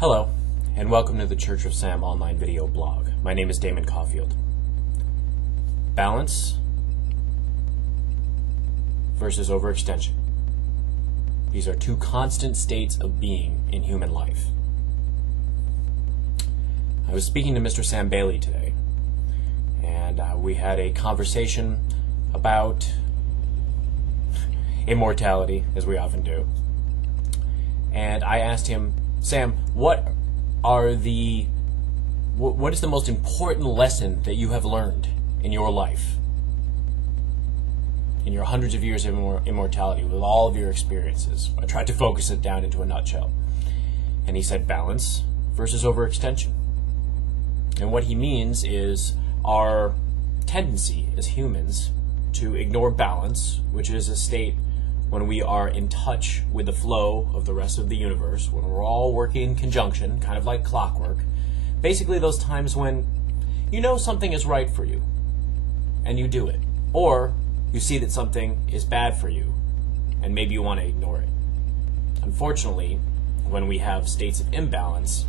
Hello, and welcome to the Church of Sam online video blog. My name is Damon Caulfield. Balance versus overextension. These are two constant states of being in human life. I was speaking to Mr. Sam Bailey today, and we had a conversation about immortality, as we often do. And I asked him, Sam, what is the most important lesson that you have learned in your life, in your hundreds of years of immortality, with all of your experiences? I tried to focus it down into a nutshell. And he said balance versus overextension. And what he means is our tendency as humans to ignore balance, which is a state when we are in touch with the flow of the rest of the universe, when we're all working in conjunction, kind of like clockwork. Basically those times when you know something is right for you, and you do it. Or you see that something is bad for you, and maybe you want to ignore it. Unfortunately, when we have states of imbalance,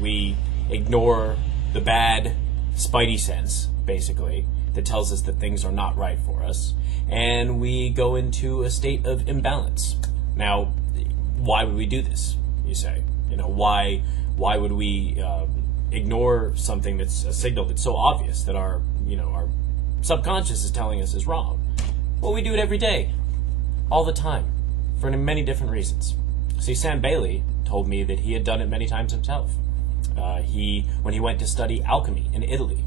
we ignore the bad spidey sense, basically, that tells us that things are not right for us, and we go into a state of imbalance. Now, why would we do this, you say? Why would we ignore something that's a signal that's so obvious that our subconscious is telling us is wrong? Well, we do it every day, all the time, for many different reasons. See, Sam Bailey told me that he had done it many times himself. When he went to study alchemy in Italy,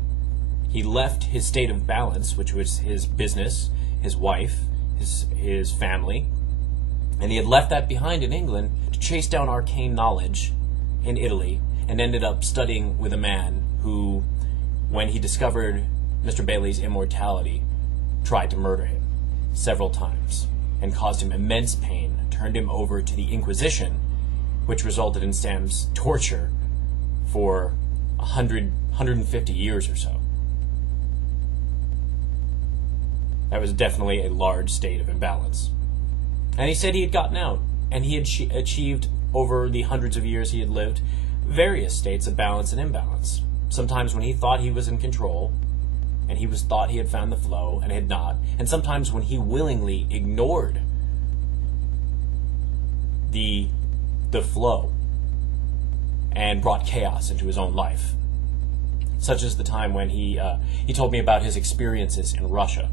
he left his state of balance, which was his business, his wife, his family, and he had left that behind in England to chase down arcane knowledge in Italy, and ended up studying with a man who, when he discovered Mr. Bailey's immortality, tried to murder him several times and caused him immense pain, turned him over to the Inquisition, which resulted in Sam's torture for 150 years or so. That was definitely a large state of imbalance. And he said he had gotten out, and he had achieved, over the hundreds of years he had lived, various states of balance and imbalance. Sometimes when he thought he was in control, and he thought he had found the flow, and had not. And sometimes when he willingly ignored the flow, and brought chaos into his own life. Such as the time when he told me about his experiences in Russia.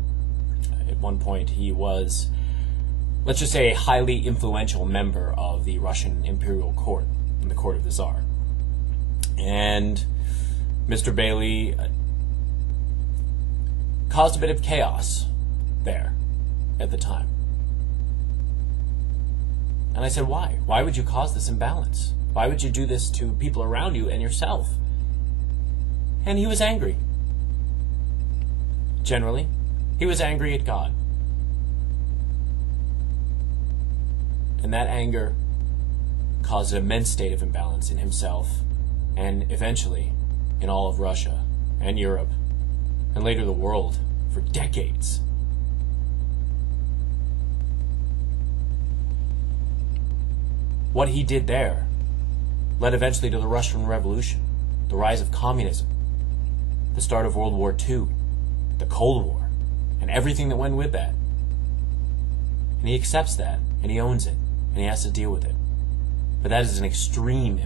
At one point he was, let's just say, a highly influential member of the Russian imperial court, in the court of the Tsar. And Mr. Bailey caused a bit of chaos there at the time. And I said, why? Why would you cause this imbalance? Why would you do this to people around you and yourself? And he was angry. Generally, he was angry at God. And that anger caused an immense state of imbalance in himself, and eventually in all of Russia and Europe, and later the world, for decades. What he did there led eventually to the Russian Revolution, the rise of communism, the start of World War II, the Cold War, and everything that went with that. And he accepts that, and he owns it, and he has to deal with it. But that is an extreme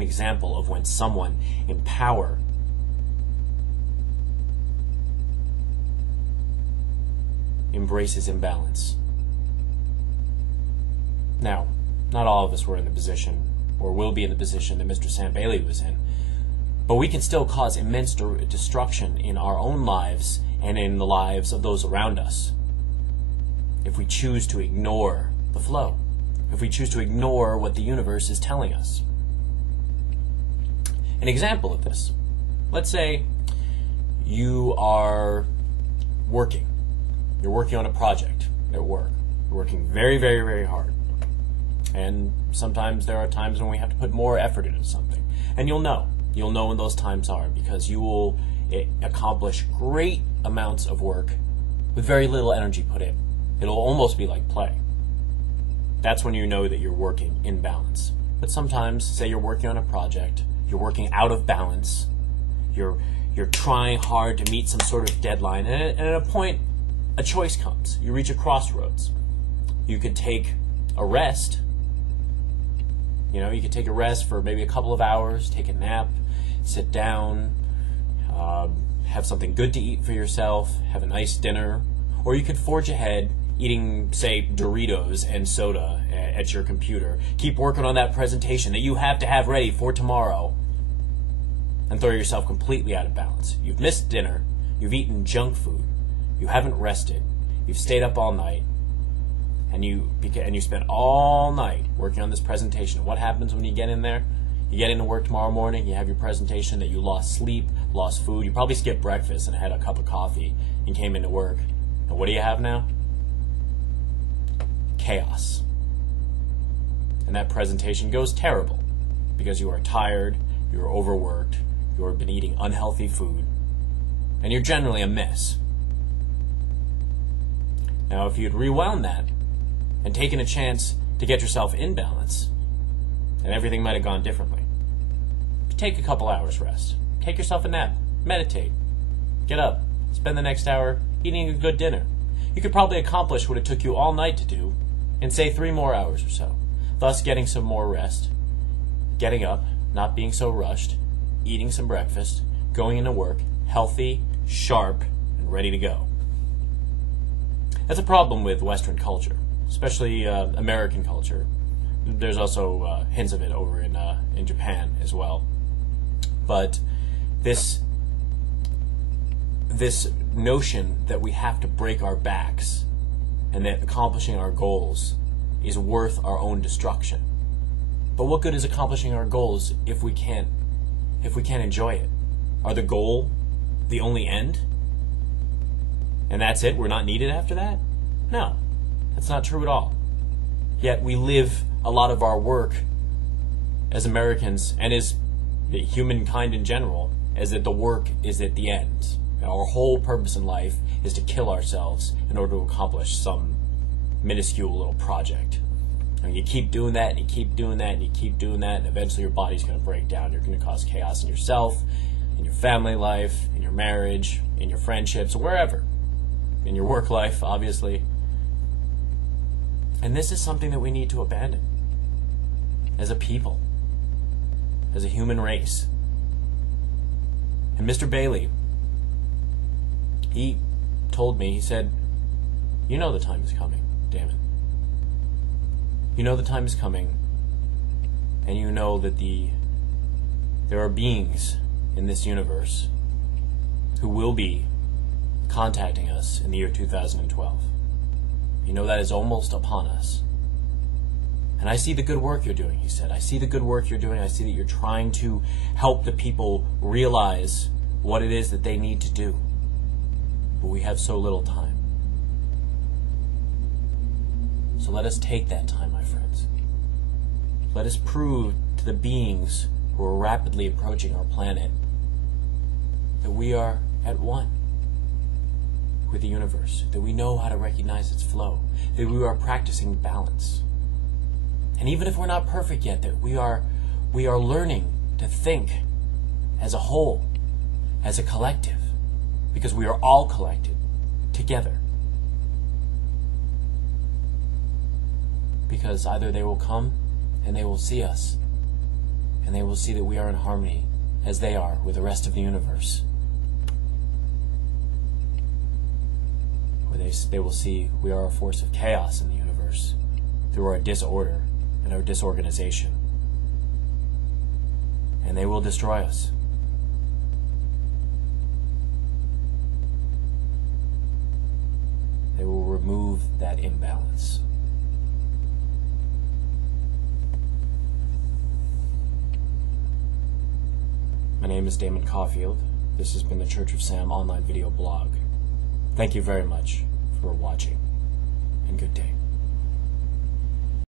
example of when someone in power embraces imbalance. Now, not all of us were in the position, or will be in the position, that Mr. Sam Bailey was in, but we can still cause immense destruction in our own lives and in the lives of those around us if we choose to ignore the flow, if we choose to ignore what the universe is telling us. An example of this, let's say you are working. You're working on a project at work. You're working very, very, very hard. And sometimes there are times when we have to put more effort into something. And you'll know when those times are, because you will accomplish great amounts of work with very little energy put in. It'll almost be like play. That's when you know that you're working in balance. But sometimes, say you're working on a project, you're working out of balance, you're trying hard to meet some sort of deadline, and at a point, a choice comes. You reach a crossroads. You could take a rest. You could take a rest for maybe a couple of hours, take a nap, sit down, have something good to eat for yourself, have a nice dinner, or you could forge ahead eating, say, Doritos and soda at your computer. Keep working on that presentation that you have to have ready for tomorrow, and throw yourself completely out of balance. You've missed dinner, you've eaten junk food, you haven't rested, you've stayed up all night, and you spent all night working on this presentation. What happens when you get in there? You get into work tomorrow morning, you have your presentation that you lost sleep, lost food, you probably skipped breakfast and had a cup of coffee and came into work. And what do you have now? Chaos. And that presentation goes terrible because you are tired, you are overworked, you have been eating unhealthy food, and you're generally a mess. Now, if you'd rewound that and taken a chance to get yourself in balance, then everything might have gone differently. Take a couple hours rest. Take yourself a nap. Meditate. Get up. Spend the next hour eating a good dinner. You could probably accomplish what it took you all night to do in, say, 3 more hours or so, thus getting some more rest, getting up, not being so rushed, eating some breakfast, going into work, healthy, sharp, and ready to go. That's a problem with Western culture, especially American culture. There's also hints of it over in Japan as well. But this notion that we have to break our backs and that accomplishing our goals is worth our own destruction. But what good is accomplishing our goals if we can't enjoy it? Are the goal the only end? And that's it? We're not needed after that? No, that's not true at all. Yet we live a lot of our work as Americans and as humankind in general as that the work is at the end. Our whole purpose in life is to kill ourselves in order to accomplish some minuscule little project. And you keep doing that, and you keep doing that, and you keep doing that, and eventually your body's going to break down. You're going to cause chaos in yourself, in your family life, in your marriage, in your friendships, wherever. In your work life, obviously. And this is something that we need to abandon as a people, as a human race. And Mr. Bailey, he told me, he said, you know the time is coming, Damon. You know the time is coming, and you know that there are beings in this universe who will be contacting us in the year 2012. You know that is almost upon us. And I see the good work you're doing, he said. I see the good work you're doing. I see that you're trying to help the people realize what it is that they need to do. But we have so little time. So let us take that time, my friends. Let us prove to the beings who are rapidly approaching our planet that we are at one with the universe, that we know how to recognize its flow, that we are practicing balance. And even if we're not perfect yet, that we are learning to think as a whole, as a collective, because we are all collected together. Because either they will come and they will see us, and they will see that we are in harmony as they are with the rest of the universe. Or they will see we are a force of chaos in the universe through our disorder and our disorganization. And they will destroy us. They will remove that imbalance. My name is Damon Caulfield. This has been the Church of Sam online video blog. Thank you very much for watching, and good day.